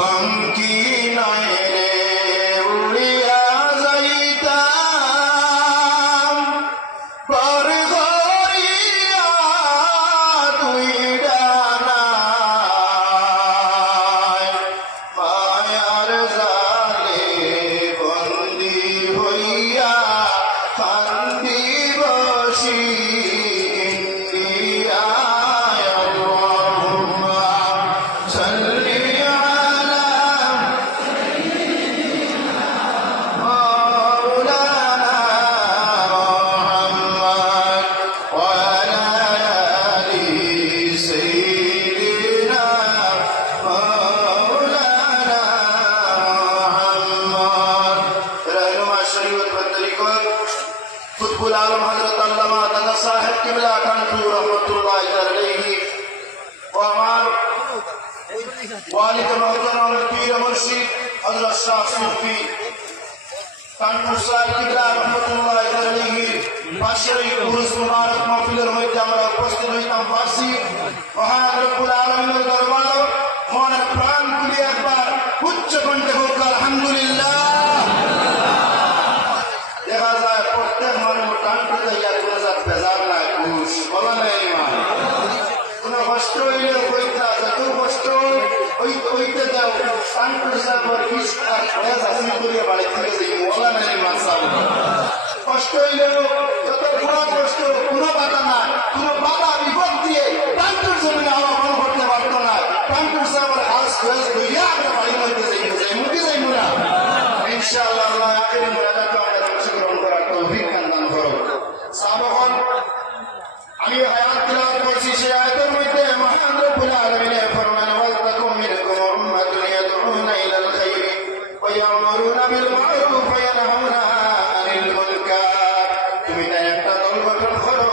পঙ্কি নয় রে উড়িয়া যাইতাম পর ঘরিয়া দুই ডানায় মায়ার জালে বন্দী হইয়া কান্দি বসি ইন্দিয়ায় আল্লাহুম্মা সাল্লি আলা মাওলানা মুহাম্মদ ওয়া আলা আলি সাইয়্যিদিনা মাওলানা মুহাম্মদ रहनुमा शरीयत व तरीक़त कुतुबुल आलम हजरत अल्लामा दादा साहब किबला कानपुर रहमतुल्लाह अलैहि व हमार वालिद मोहतरम पीर मुर्शिद हजरत शाह सूफी कानपुर साहब किबला रहमतुल्लाह अलैहि পাশের এই পুরুষ মুবারক মাহফিলের মধ্যে আমরা উপস্থিত হইতাম পারছি মহান রব্বুল আলামিনের দরবারে মনের প্রাণ খুলে একবার উচ্চ কণ্ঠে হোক আলহামদুলিল্লাহ। দেখা যায় প্রত্যেক মানুষ টানতে যাইয়া কোনো জাত বেজার নাই পুরুষ বলা নাই ইমান কোনো কষ্ট হইলে হইতে যত কষ্ট হইতে যাও টানতে যাবার ইস্তার হাসিল করিয়া বাড়ি থেকে যাই বলা নাই ইমান সাহেব কষ্ট হইলেও যত পুরো কষ্ট কোনো বাধা নাই কোনো বাধা বিপদ দিয়ে টানতুর জমিনে আমার মন করতে পারতো না টানতুর সাহেবের হাস ফেস লইয়া আমরা বাড়ি হইতে যাই মুখে যাই মুরা ইনশাআল্লাহ আল্লাহ আখির মুনাজাত আমরা অংশগ্রহণ করার তৌফিক দান করো। সাবহন আমি আয়াত তিলাওয়াত করছি সেই আয়াতের মধ্যে মহান রব্বুল আলামিন ফরমান ওয়াল তাকুম মিনকুম উম্মাতুন ইয়াদউনা ইলাল খায়রি ওয়া ইয়া'মুরুনা বিল মা'রুফ ওয়া ইয়ানহাউনা আনিল মুনকার। তুমি না একটা দল গঠন করো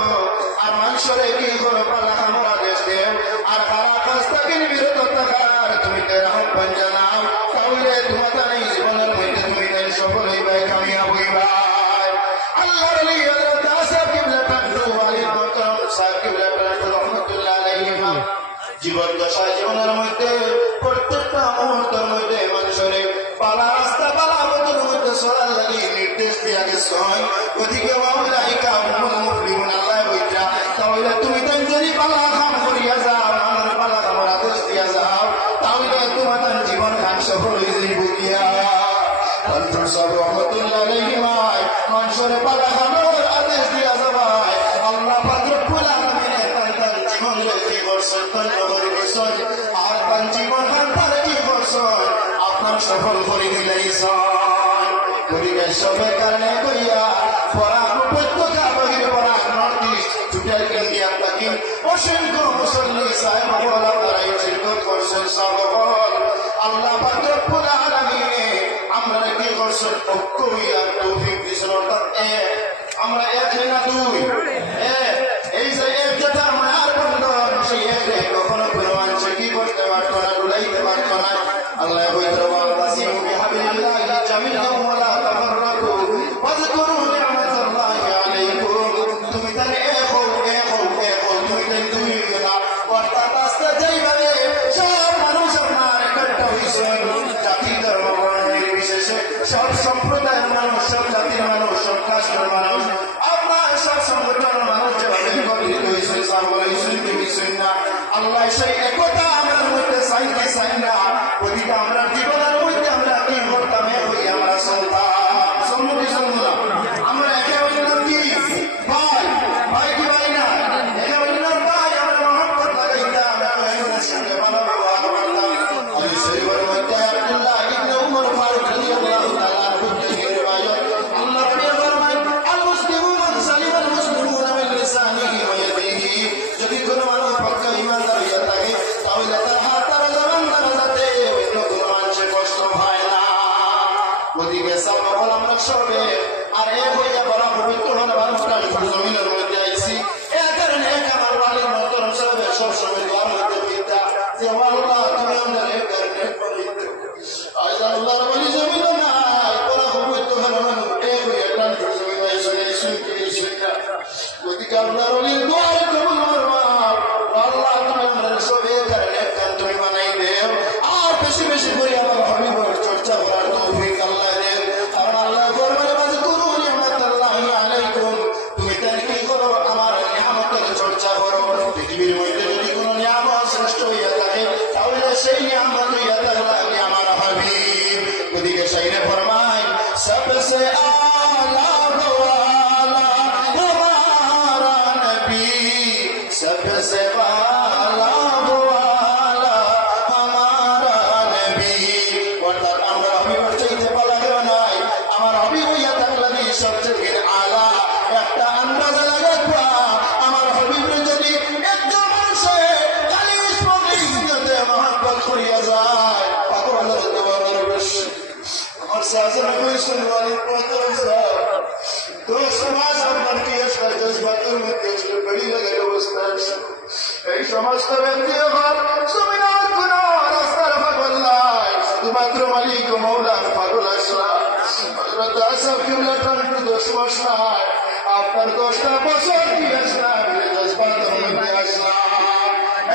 আর মানুষের কি করো পালা খামর আদেশ দেও আর খারাপ কাজ থেকে বিরত থাকার তুমি তার আহ্বান জানাও তাহলে তোমাদের এই জীবনের মধ্যে তুমি তাই সফল হইবে কামিয়াব হইবে। আল্লাহর ওলি হযরত আসহাব কিবলা তাকদু ওয়ালিদ মুহতারাম সাহেব কিবলা রাহমাতুল্লাহ আলাইহি জীবন দশায় জীবনের মধ্যে প্রত্যেকটা মুহূর্তের মধ্যে মানুষের পালা রাস্তা পালা পথের মধ্যে চলার লাগি নির্দেশ দিয়া গেছেন ওদিকে ওয়াউলাইকা হুমুল মুফলিহুন আল্লাহ বইটা তাহলে তুমি তাই যদি পালা খাম করিয়া যাও আমার পালা খামার আদেশ দিয়া যাও তাহলে তোমাদের জীবন খান সফল হয়ে যাইব গিয়া। আল্লাহ সাহেব রহমতুল্লাহ আলাইহি মানুষের পালা খামার আদেশ দিয়া যাবাই আল্লাহ পাক রব্বুল আলামিন তার জীবন কি করছেন তার নগরী করছেন আর তার জীবন খান কি করছেন আপনার সফল করে দিলেইছেন পরিবেশ সবের কারণে করিয়া পরাগ উপত্যকা বহিরে পরাগ নর্থ ইস্ট টুটাল ইন্ডিয়া থাকি অসংখ্য মুসল্লি সাহেব আপনারা শিরকত করছেন সাবহন আল্লাহ পাক রব্বুল আলামিন আমরা কি করছেন ঐক্য হইয়া তৌফিক দিয়েছেন অর্থাৎ আমরা এক না দুই এই যে এক যেটা আমরা আর বন্ধন সেই এক কখনো কোনো মানুষ কি করতে পারতো না ডুলাইতে পারতো না আল্লাহ বলতে ওয়াতাসিমু বিহাবিলিল্লাহি জামিআন ওয়া লা তাফাররাকু ওয়াযকুরু নি'মাতাল্লাহি আলাইকুম তুমি তাহলে এক হও তুমি তাই তুমি না অর্থাৎ আস্তে যাইবারে সব মানুষ আপনার একটা হইছেন জাতি ধর্ম বর্ণ নির্বিশেষে সব সম্প্রদায়ের মানুষ সব জাতির মানুষ সব কাস্টের মানুষ আপনার সব সংগঠনের মানুষ যেভাবে গঠিত হয়েছে আল্লাহ সেই একতা আমাদের মধ্যে চাই না প্রতিটা আমরা জীবনের মধ্যে আমরা কি করতাম হই আমরা চলতাম সম্মতি চলতাম আমরা একে অন্যের কি ভাই কি ভাই না একে অন্যের ভাই আমরা মহব্বত লাগাইতাম সঙ্গে ভালো ব্যবহার করতাম। আমি শরীফের মধ্যে আব্দুল্লাহ ইবনে উমর ফারুক রাদিয়াল্লাহু তাআলা আনহু থেকে রিওয়ায়াত আল্লাহ প্রিয় ফরমান আল মুসলিমু মান সালিমা আল মুসলিমুনা মিন লিসানিহি ওয়া ইয়াদিহি যদি কোনো মানুষ পাক্কা ঈমানদার হইয়া থাকে তাহলে তার হাত আর জবান দ্বারা যাতে অন্য কোনো মানুষের কষ্ট হয় না। ওদিকে সাবহন আমরা সবে আর এক হইয়া বড় পবিত্র হন মানুষরা জমিনের মধ্যে আইছি এর কারণে এক আমার ওয়ালিদ মুহতারাম সাহেব সব সময় দোয়ার মধ্যে বিদ্যা যে আল্লাহ তুমি আমাদের এক কারণে করিতে আজ আল্লাহর ওলি জমিনে নাই বড় পবিত্র হন এক হইয়া প্রাণ জমিনে এসে শুনতে ওদিকে আল্লাহর ওলির দোয়া কবুল করবা আল্লাহ তুমি আমাদের সবে কারণে তুমি বানাই দেও আর বেশি বেশি করে সমাজ আপনার কি আসলে জজবাতের মধ্যে আসলে বেড়ি লাগার অবস্থা আছে। এই সমস্ত ব্যক্তি এখন জমিনার কোন রাস্তার পাগল নাই, শুধুমাত্র মালিক ও মৌলার পাগল আসলা। হযরত আসাফ কিবলা টানটু 10 মাস নাই, আপনার 10টা বছর কি আসলাম জজবাতের মধ্যে আসলাম।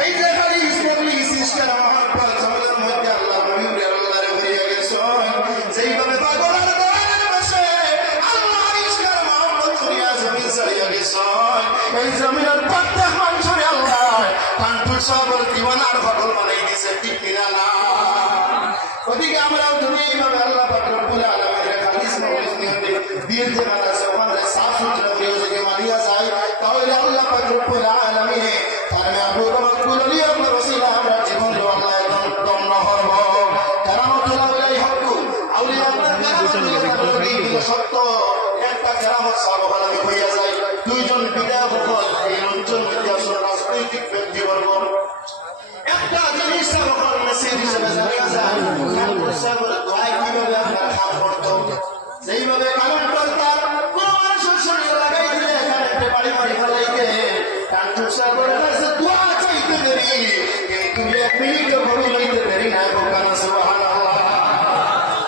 এই যে খালি ইসলামিক ইসলাম মহাব্বত জমিনের মধ্যে আল্লাহ নবী আল্লাহরে ভরিয়ে গেছে, যেইভাবে পাগলের দোয়ারে বসে আল্লাহ ইসলাম মহাব্বত দুনিয়া জমিন ছাড়িয়ে গেছে। এই জমিনের প্রত্যেক মানুষের আল্লাহ টানটু সবর দিওয়ানার পাগল বানাই দিয়েছে, ঠিক কিনা না? ওদিকে আমরাও দুনিয়া এইভাবে আল্লাহ পাক রব্বুল আলামিনের হাদিস মজলিস নিয়ে দিয়ে যে আছে ওখানে সাফ সুতরা করে যদি মানিয়া যায় তাহলে আল্লাহ পাক রব্বুল আলামিন তার মাহবুব মাকবুল আলিয়া রাসূল আমরা জীবন আল্লাহ দম নহব কারামতুল আউলিয়া হক আউলিয়া কারামতুল সত্য একটা কারামত সাহাবা আমি হইয়া যায়। দুইজন বিদায় হল এই অঞ্চল ইতিহাসের রাজনৈতিক ব্যক্তিবর্গ একটা জিনিস সাহাবার মেসেজ হিসেবে জানিয়ে যায় সাহাবার দোয়া কিভাবে আমরা কাজ করতাম, যেইভাবে কালাম করতাম কোন মানুষের শরীরে লাগাই দিলে এখানে একটা বাড়ি বাড়ি ফেলাইতে কান্টু সাহাবার কাছে দোয়া চাইতে দেরি, কিন্তু 1 মিনিটও ঘড়ি লইতে দেরি না। বোকানা সুবহানাল্লাহ।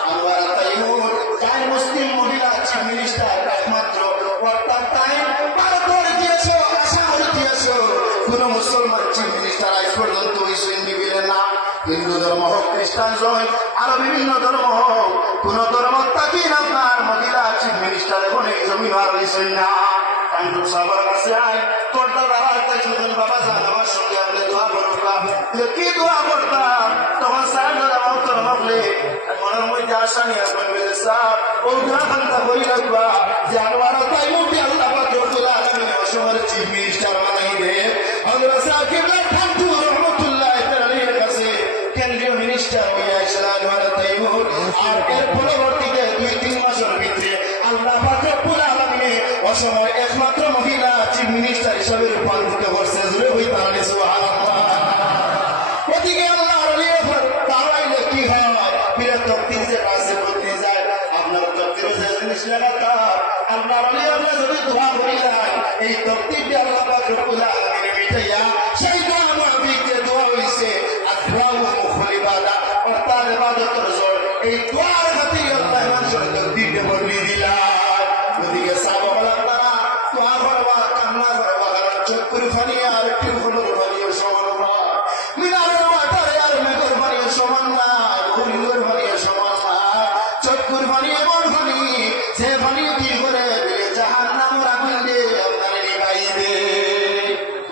আল্লাহ তাইমুর যার মুসলিম মহিলা চিফ মিনিস্টার একমাত্র ওয়ার্তার টাইম পার করে দিয়েছ, আশা করে দিয়েছ কোন মুসলমান চিফ মিনিস্টার আজ পর্যন্ত হইছেন নিবিলে না। হিন্দু ধর্ম হোক, খ্রিস্টান হোক, আরো বিভিন্ন ধর্ম হোক, কোন ধর্ম থাকি না আপনার মহিলা চিফ মিনিস্টার এখন এই জমিন আর হইছেন না। কান্টু সাহাবার কাছে আয় তোর দাদা একটা ছোটন বাবা যান আমার সঙ্গে আপনি দোয়া করতাম, কি দোয়া করতাম তখন স্যার দাদা মন্তর ভাবলে মনের মধ্যে আশা নিয়ে বলবে স্যার ও দোয়া খান্তা বই লাগবা যে আমার তাই মধ্যে আল্লাহ পাক রব্বুল আলামিন অসমের চিফ মিনিস্টার বানাই দে। হযরত সাকিব কান্টু রহমাতুল্লাহ আলাইহির কাছে কেন্দ্রীয় মিনিস্টার হইয়া ইসলাম তাইমুর আর এর পরবর্তীতে 2-3 মাসের ভিতরে আল্লাহ পাক রব্বুল আলামিন অসমের একমাত্র মহিলা চিফ মিনিস্টার হিসেবে রূপান্তরিত করছে। জুড়ে হই তাহলে সুবহানাল্লাহ। ওদিকে আল্লাহ তারাইলে কি হয় বিরাট তকদির যে কাছে বলতে যায় আপনার তকদিরে যে জিনিস লাগাতা আল্লাহ আল্লাহ যদি দোয়া করিলেন এই তকদিরটি আল্লাহ পাক রব্বুল আলামিন মিটাইয়া সেই দোয়া মাহফিক যে দোয়া হইছে আদওয়া মুখল ইবাদত অর্থাৎ ইবাদতের জোর এই দোয়ার খাতিরে আল্লাহ মানুষের তকদিরকে বদলে দিলেন। ওদিকে সাহাবারা তারা দোয়া করবা কান্না করবা কারণ চক্ষুর ফানি আর একটু হলুর ফানিও সমান নয়, মিনারের ওয়াটারে আর মেঘের ফানিও সমান না, ঘুরির ফানিও সমান না, চক্ষুর ফানি এমন ফানি যে ফানি দিয়ে করে জাহান্নামের আগুন দিয়ে আপনারে নিভাইবে।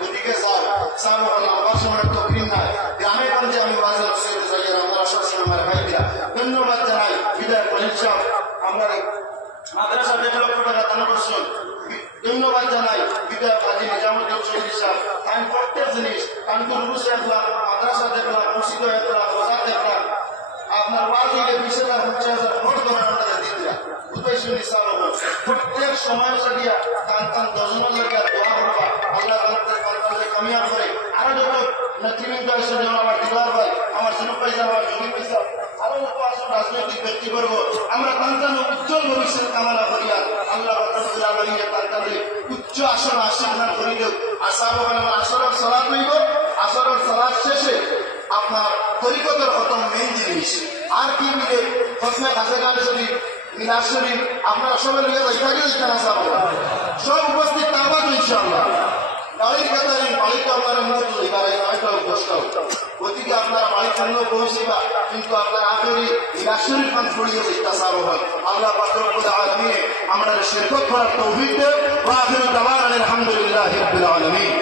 ওদিকে যাও সাহাবারা লম্বা সময়ের তকরিম নাই, গ্রামে গঞ্জে আমি বাজার ছেড়ে যাই আর আমরা সবসময় আমার ভাইরা ধন্যবাদ জানাই বিদায় কলিল সাহেব আমরা মাদ্রাসা ডেভেলপ টাকা দান করছেন, ধন্যবাদ জানাই বিদায় কাজী নিজামুদ্দিন চৌধুরী সাহেব। আমি প্রত্যেক জিনিস কানপুর রুসে দেখলাম, মাদ্রাসা দেখলাম, মসজিদ দেখলাম, বাজার দেখলাম, আপনার ওয়াজ হইলে 20,000 50,000 ভোট করার আন্ডারে দিতে উদ্দেশ্যনী সাল প্রত্যেক সময় লাগিয়া কান কান দর্শনের লাগিয়া দোয়া করবা আল্লাহ তাআলা কামিয়াব করে। আরো যত নেতৃবৃন্দ এসে যেমন আমার দিলার ভাই আমার জনপ্রাই আমার জমি পয়সা আরো যত আসল রাজনৈতিক ব্যক্তিবর্গ আমরা কান্তান উজ্জ্বল ভবিষ্যৎ কামনা করিয়া আল্লাহ রাব্বুল আলামিনের তারকালে উচ্চ আসন আশীর্বাদ করিল। আসার আসরের সালাত হইব, আসরের সালাত শেষে আপনার তরিকতের খতম মেইন জিনিস আর কি মিলে খতমে খাজেগান শরীফ মিলাদ শরীফ আপনারা সবাই লিয়ে যাইতে না সব উপস্থিত তারপর ইনশাআল্লাহ গাড়ির কাতারে বাড়িতে আপনারা মত এবারে 9টা 10টা ওদিকে আপনারা বাড়ির জন্য পৌঁছিবা কিন্তু আপনার আখেরি মিলাদ শরীফ খান পড়িয়ে ইত্তাসার হয়। আল্লাহ পাক রব্বুল আলামিন আমাদের শিরকত করার তৌফিক দেন। ওয়া আখিরু দাওয়ানা আলহামদুলিল্লাহি রাব্বিল আলামিন।